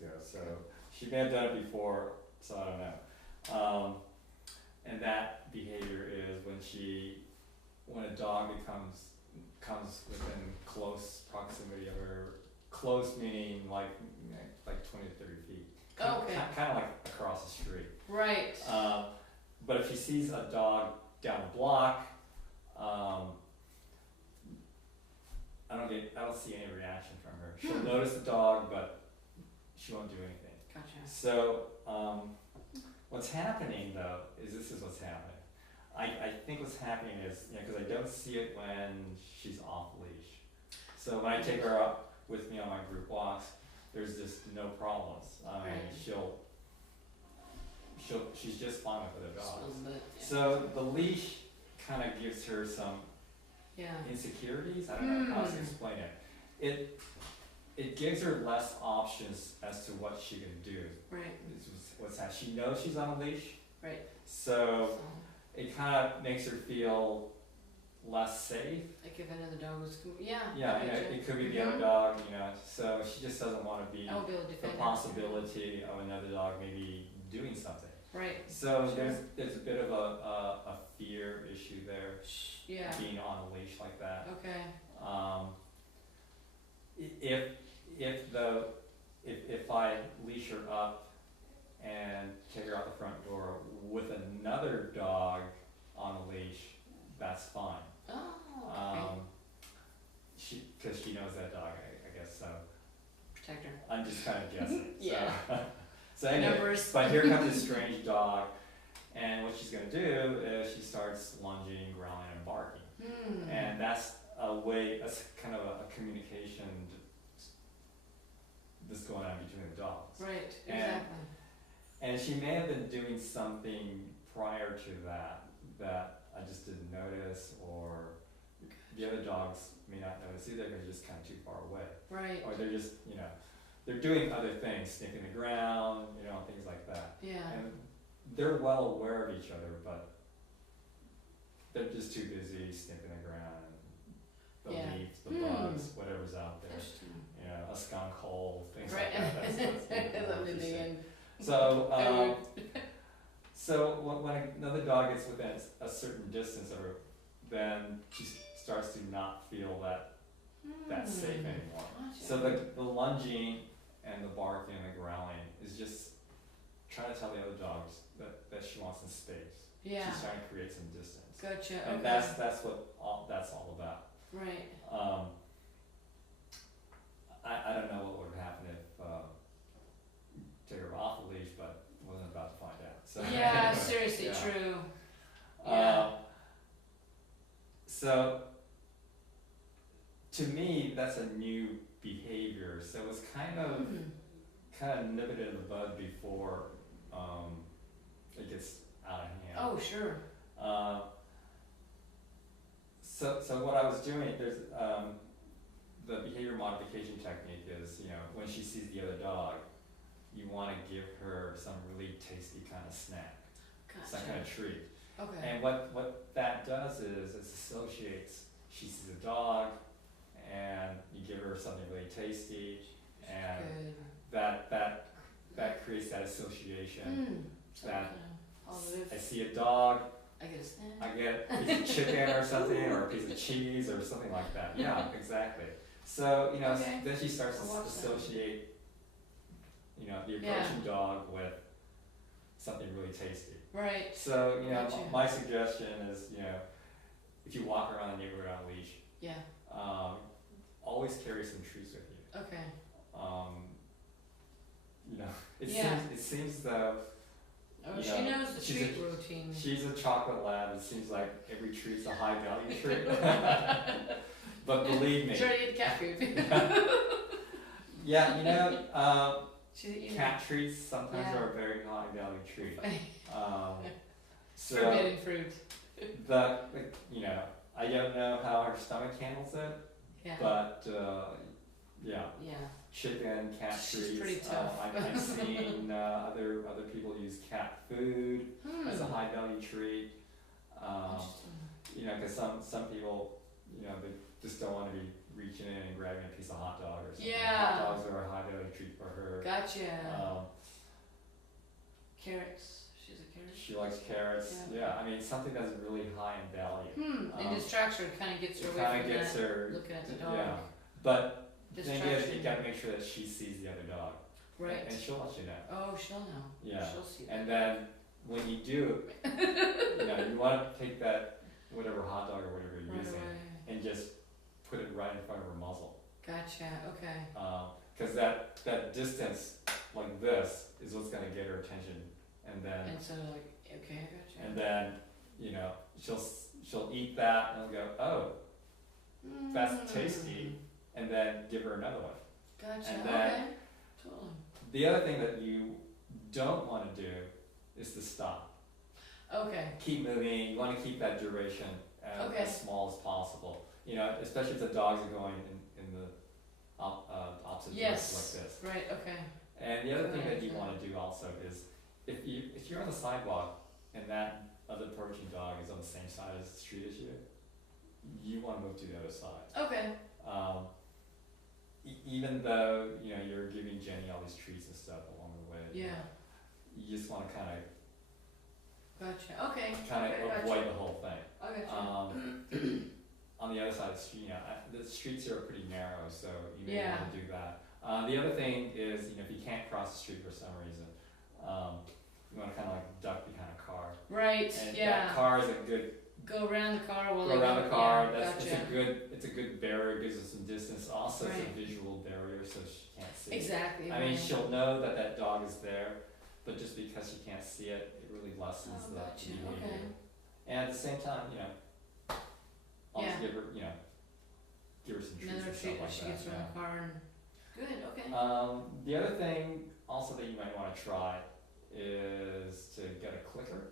ago. So she may have done it before, so I don't know. And that behavior is when a dog comes within close proximity of her, close meaning like 20 to 30 feet. Okay. Kind of like across the street. Right. But if she sees a dog down the block, I don't see any reaction from her. She'll notice the dog, but she won't do anything. Gotcha. So what's happening though this is what's happening. I think what's happening is, because I don't see it when she's off leash. So when I take her up with me on my group walks, there's just no problems. I mean, she's just fine with other dogs. So the leash kind of gives her some insecurities. I don't know how to explain it. It gives her less options as to what she can do. Right. What's that? She knows she's on a leash. Right. So it kind of makes her feel less safe. Like if another dog was, It could be the other dog, so she just doesn't want to be I won't be able to the defend possibility of another dog maybe doing something. Right. So there's a bit of a fear issue there, being on a leash like that. Okay. If I leash her up and take her out the front door with another dog on a leash, that's fine. Oh, okay. Because she knows that dog, I guess so. Protect her. I'm just kind of guessing. Yeah. So anyway, Numbers. but here comes this strange dog, and what she's going to do is she starts lunging, growling, and barking. And that's that's kind of a communication that's going on between the dogs. Right, exactly. And she may have been doing something prior to that I just didn't notice, or the other dogs may not notice either because they're just kind of too far away. Right. Or they're just, they're doing other things, sniffing the ground, things like that. Yeah. And they're well aware of each other, but they're just too busy sniffing the ground, the leaves, the bugs, whatever's out there. A skunk hole, things like that. So when another dog gets within a certain distance of her, then she starts to not feel that safe anymore. Gotcha. So the lunging and the barking and the growling is just trying to tell the other dogs that she wants some space. Yeah. She's trying to create some distance. Gotcha. And okay. that's what that's all about. Right. I don't know what would happen if take her off the leash, but wasn't about to find out. So yeah, anyway, seriously, yeah. true. Yeah. So to me, that's a new behavior. So it's kind of nipping it in the bud before it gets out of hand. Oh, sure. So what I was doing, there's the behavior modification technique is, when she sees the other dog, you want to give her some really tasty kind of snack, Gotcha. some kind of treat. Okay. And what that does is it associates, she sees a dog, and you give her something really tasty, and good. that creates that association. That Positive. I see a dog, I get a snack. I get a piece of chicken or something, or a piece of cheese or something like that. Yeah, exactly. So, Okay. then she starts I'll to watch associate, the approaching dog with something really tasty. Right. So, Gotcha. my suggestion is, if you walk around the neighborhood on a leash, Yeah. always carry some treats with you. Okay. It seems though. Oh, she knows the treat routine. She's a chocolate lab. It seems like every treat's a high value treat. But believe me. Try to eat cat food. Yeah, cat treats sometimes are a very high value treat. Forbidden fruit. I don't know how her stomach handles it, Yeah. but yeah. Chicken, cat She's treats. pretty tough. I've seen other people use cat food as a high value treat. Interesting. Because some people, they just don't want to be reaching in and grabbing a piece of hot dog or something. Yeah. Hot dogs are a high value treat for her. Gotcha. Um, Carrots. She's a carrot. she likes carrots. Yeah. I mean, something that's really high in value. It distracts her, kind of gets her It away kind from of gets that, her. looking at the dog. Yeah. But the thing is, Distraction. you gotta make sure that she sees the other dog. Right. And she'll let you know. Oh, she'll know. Yeah. She'll see that. And then when you do, you want to take that whatever hot dog or whatever you're Right using away. and just put it right in front of her muzzle. Gotcha. Okay. Because that distance like this is what's gonna get her attention, and then And so like, okay, I gotcha. and then she'll eat that and go, oh, that's tasty, and then give her another one. Gotcha. And then okay. Totally. the other thing that you don't want to do is to stop. Okay. Keep moving. You want to keep that duration as small as possible. Especially if the dogs are going in the opposite direction like this. Right. Okay. And the other thing that you want to do also is if you're on the sidewalk and that other approaching dog is on the same side as the street as you want to move to the other side. Okay. Even though you're giving Jenny all these treats and stuff along the way. Yeah. You just want to kind of Okay. avoid the whole thing. I gotcha. On the other side of the street, the streets here are pretty narrow, so you may Yeah. want to do that. The other thing is, if you can't cross the street for some reason, you want to kind of like duck behind a car. Right. And Yeah. that car is a good. Go around the car while Go around the car. Yeah, It's a good barrier. Gives us some distance. Also, it's a Right. visual barrier, so she can't see. Exactly. I mean, right. she'll know that dog is there, but just because she can't see it, it really lessens Oh, the gotcha. behavior. Okay. And at the same time, also Yeah. give her some treats Another and treat stuff like if she that. gets around the car and. Good. Okay. The other thing also that you might want to try is to get a clicker.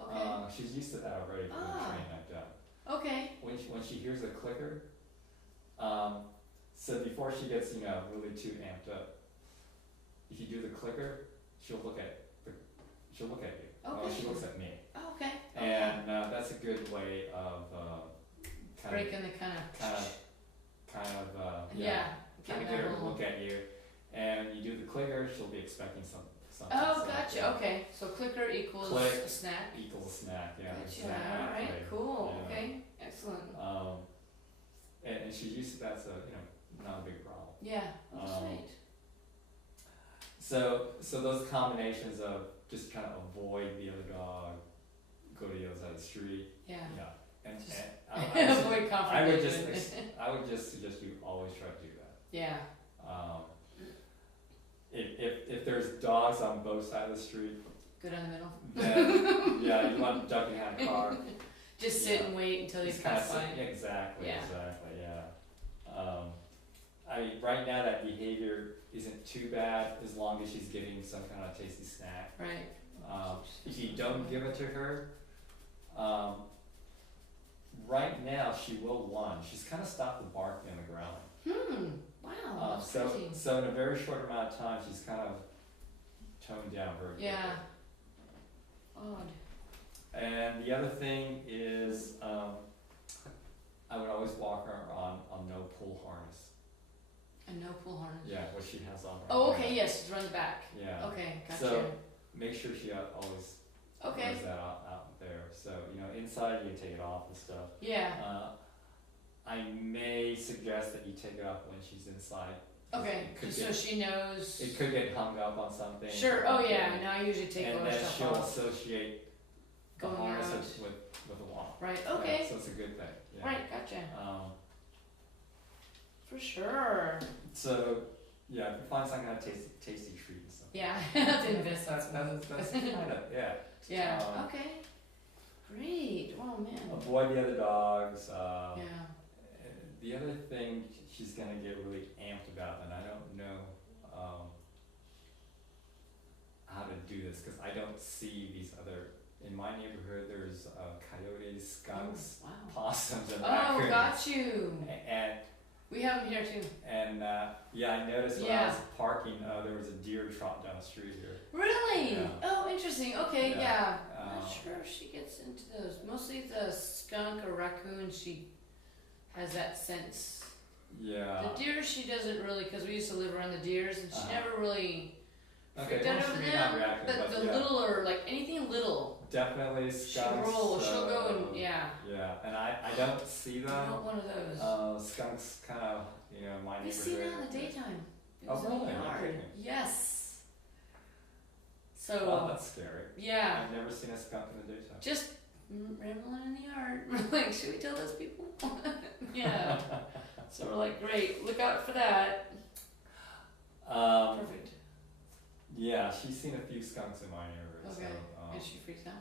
Okay. She's used to that already from the training I've done. Okay. When she hears a clicker, so before she gets really too amped up, if you do the clicker, she'll look at you. Okay. She looks at me, Okay. and that's a good way of Breaking the kind of. Kind of get her to look at you, and you do the clicker, she'll be expecting something. Oh, so, gotcha. yeah. Okay. So clicker equals Click a snack. Equals a snack, yeah. Gotcha. Exactly. All right. Cool. Yeah. Okay. Excellent. And she's used to that, so not a big problem. Yeah. That's right. So those combinations of just kind of avoid the other dog, go to the other side of the street. Yeah. And Avoid I would confrontation. I would just suggest you always try to do that. Yeah. If there's dogs on both sides of the street, Go down the middle. then you want to duck behind a car. Just sit and wait until they Just kind of pass by. exactly, Yeah. yeah. I mean, right now that behavior isn't too bad as long as she's getting some kind of tasty snack. Right. If you don't give it to her, right now she will lunge. She's kind of stopped the barking on the ground. Wow. That's so crazy. so in a very short amount of time, she's kind of toned down very quickly. Yeah. Odd. And the other thing is, I would always walk her on no pull harness. A no pull harness. Yeah, what she has on her. Oh, okay. Yes. It's run the back. Yeah. Okay. Gotcha. So make sure she always Okay. wears that out there. So inside you can take it off and stuff. Yeah. I may suggest that you take it off when she's inside. Okay. So she knows. It could get hung up on something. Sure. Oh yeah. Now I usually take all and her then stuff she'll off. associate the Going harness around. with the wall. Right. Yeah, Okay. so it's a good thing. Yeah. Right. Gotcha. For sure. So yeah, if you find some kind of tasty treat and stuff. Yeah. That's invest. That's kind of yeah. Yeah. Okay. Great. Oh man. Avoid the other dogs. Yeah. The other thing she's gonna get really amped about, and I don't know how to do this because I don't see these other. In my neighborhood, there's coyotes, skunks, Oh, wow. possums, and Oh, raccoons. got you. And We have them here too. I noticed when I was parking, there was a deer trot down the street here. Really? Yeah. Oh, interesting. Okay, Yeah. yeah. I'm not sure if she gets into those. Mostly the skunk or raccoon, she has that sense. Yeah. The deer, she doesn't really, because we used to live around the deers, and she never really Okay, freaked well, out she over may not them. react, But the yeah. littler, like anything little, Definitely skunks. she'll go and Yeah, and I don't see them. I'm not one of those. Skunks kind of, my We neighborhood. see that in the daytime. It Oh, was in the really? yard. Okay. Yes. Oh, So that's scary. yeah, I've never seen a skunk in the daytime. just rambling in the yard. We're like, should we tell those people? Yeah. So we're like, great, look out for that. Perfect. Yeah, she's seen a few skunks in my neighborhood. Okay. So, And she freaks out?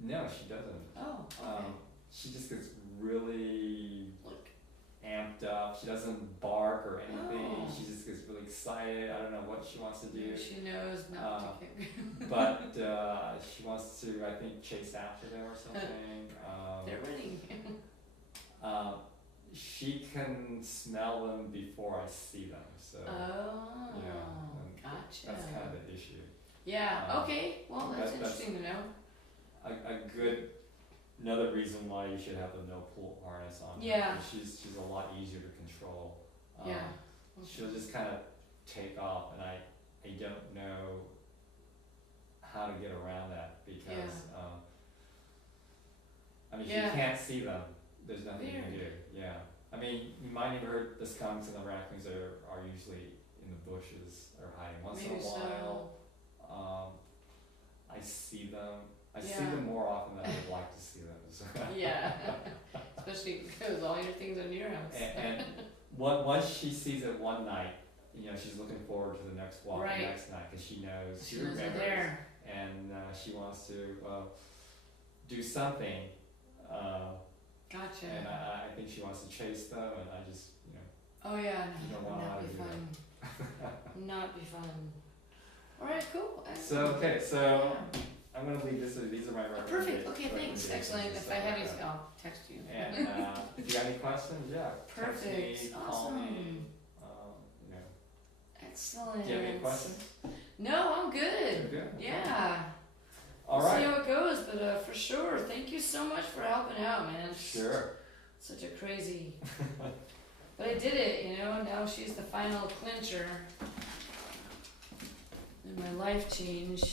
no, she doesn't. Oh, okay. She just gets really Look. amped up. She doesn't bark or anything. Oh. She just gets really excited. I don't know what she wants to do. She knows not to kick. But she wants to, I think, chase after them or something. They're winning. She can smell them before I see them. So Oh, and gotcha. that's kind of the issue. Yeah, okay, well, that's that's- interesting to know. Another reason why you should have the no pull harness on. her, Yeah. 'cause she's a lot easier to control. Yeah. She'll just kind of take off, and I don't know how to get around that because if Yeah. you can't see them, there's nothing you can do. Weird. Yeah, I mean, in my neighborhood, the skunks and the raccoons are usually in the bushes or hiding. Once in a Maybe while, I see them. I see Yeah. them more often than I would like to see them. So. Yeah, especially because all your things are in your house. And once she sees it one night, she's looking forward to the next walk Right. the next night because she knows, She knows they're remembers, there. and she wants to do something. Gotcha. And I think she wants to chase them, and I just, Oh yeah, You don't that wanna would not have be to do fun. Not be fun. Alright, cool. So, Excellent. okay, so I'm going to leave this, these are my Perfect, recommendations. okay, thanks, excellent. If I have any, I'll text you. And if you have any questions, text me, Perfect, call me. awesome. Excellent. Do you have any questions? No, I'm good. You're good. Yeah. All We'll right. see how it goes, but for sure, thank you so much for helping out, man. Sure. Such a crazy. But I did it, now she's the final clincher in my life change.